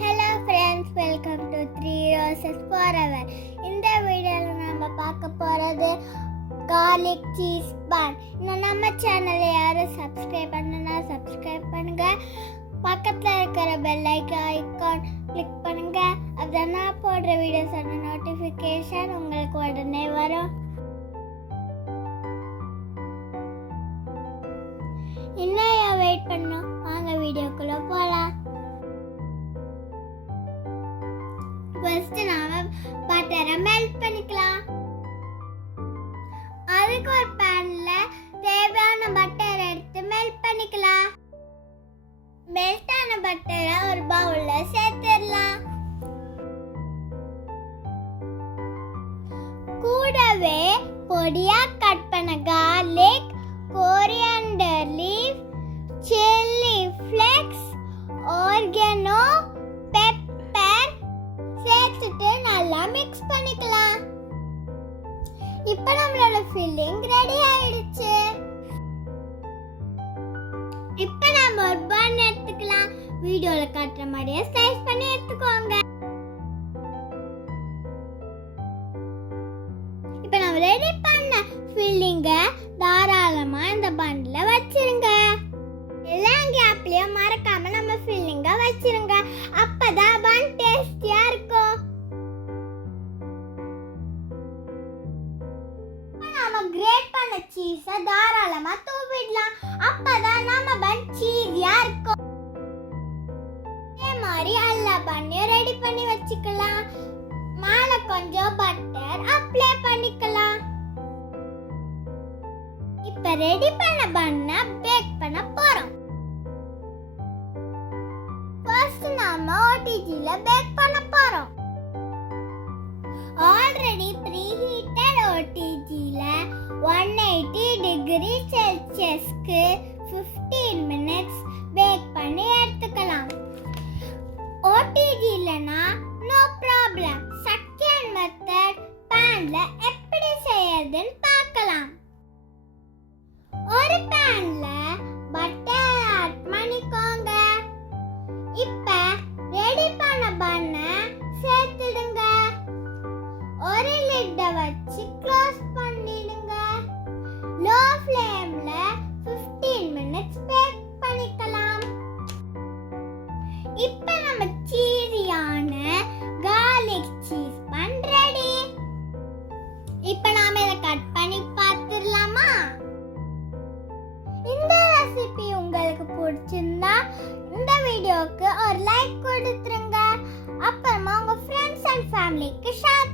Hello friends, welcome to 3 Roses Forever. இந்த வீடியோவில் நம்ம பார்க்க போகிறது garlic cheese bun. இன்னும் நம்ம சேனலை யாரும் சப்ஸ்கிரைப் பண்ணனா சப்ஸ்கிரைப் பண்ணுங்க. பக்கத்தில் இருக்கிற பெல் ஐக்கான் கிளிக் பண்ணுங்க. அப்பதான் நான் போடுற வீடியோஸோட நோட்டிஃபிகேஷன் உங்களுக்கு உடனே வரும். இன்னும் வெயிட் பண்ணோம், வாங்க வீடியோக்குள்ள போகலாம். ஃபர்ஸ்ட் நாம பட்டரை மெல்ட் பண்ணிக்கலாம். அதுக்கு ஒரு பேன்ல தேவையான பட்டர் எடுத்து மெல்ட் பண்ணிக்கலாம். மெல்ட் ஆன பட்டரை ஒரு பவுல்ல சேர்த்துடலாம். கூடவே பொடியா கட் பண்ண garlic, coriander leaf, chili flakes, oregano, சேர்த்துட்டு நல்லா மிக்ஸ் பண்ணிக்கலாம். இப்போ நம்மளோட ஃபில்லிங் ரெடி ஆயிடுச்சு. இப்போ நம்ம ஒரு பன் எடுத்துக்கலாம். வீடியோல காட்டுற மாதிரியே ஸ்லைஸ் பண்ணி எடுத்துக்கோங்க. இப்போ நம்ம ரெடி பண்ண ஃபில்லிங்க தாராளமா இந்த பன்ல வச்சிருங்க. எல்லா கேப்லயும் மறக்காம நம்ம ஃபில்லிங்க வச்சிருங்க. அப்பதான் பன் டேஸ்டியா இருக்கும். நாம கிரேட் பண்ண சீஸ தாராளமா தூவிடலாம். அப்பதான் நம்ம பன் சீஸியா இருக்கும். இதே மாதிரி எல்லா பன்னையும் ரெடி பண்ணி வச்சுக்கலாம். மேல கொஞ்சம் பட்டர் அப்ளை பண்ணிக்கலாம். இப்ப ரெடி பண்ண பன்னை பேக் பண்ண போறோம். ஃபர்ஸ்ட் நாம OTGல பேக் பண்ண போறோம். ஆல்ரெடி ப்ரீஹீட்டட் OTGல 180 டிகிரி செல்சியஸ்க்கு 15 மினிட்ஸ் பேக் பண்ணி எடுத்துக்கலாம். OTG இல்லனா நோ ப்ராப்ளம். செகண்ட் மெத்தட் பேன்ல எப்படி செய்யறதுன்னு பார்க்கலாம். ஒரு பேன்ல பட்டர் ஆட் பண்ணிக்கோங்க. இப்ப ரெடி பண்ண பன்னை சேர்த்துடுங்க. ஒரு லிட்ட வச்சு க்ளோஸ் பண்ணிடுங்க. லோ ஃப்ளேம்ல 15 மினிட்ஸ் பேக் பண்ணிக்கலாம். இப்ப நம்ம சீஸியான garlic cheese பன் ரெடி. இப்ப நாம இத கட் பண்ணி பார்த்துடலாமா? இந்த ரெசிபி உங்களுக்கு பிடிச்சிருந்தா இந்த வீடியோக்கு ஒரு லைக் கொடுத்துருங்க. அப்புறமா உங்க ஃப்ரெண்ட்ஸ் அண்ட் ஃபேமிலிக்கு ஷேர்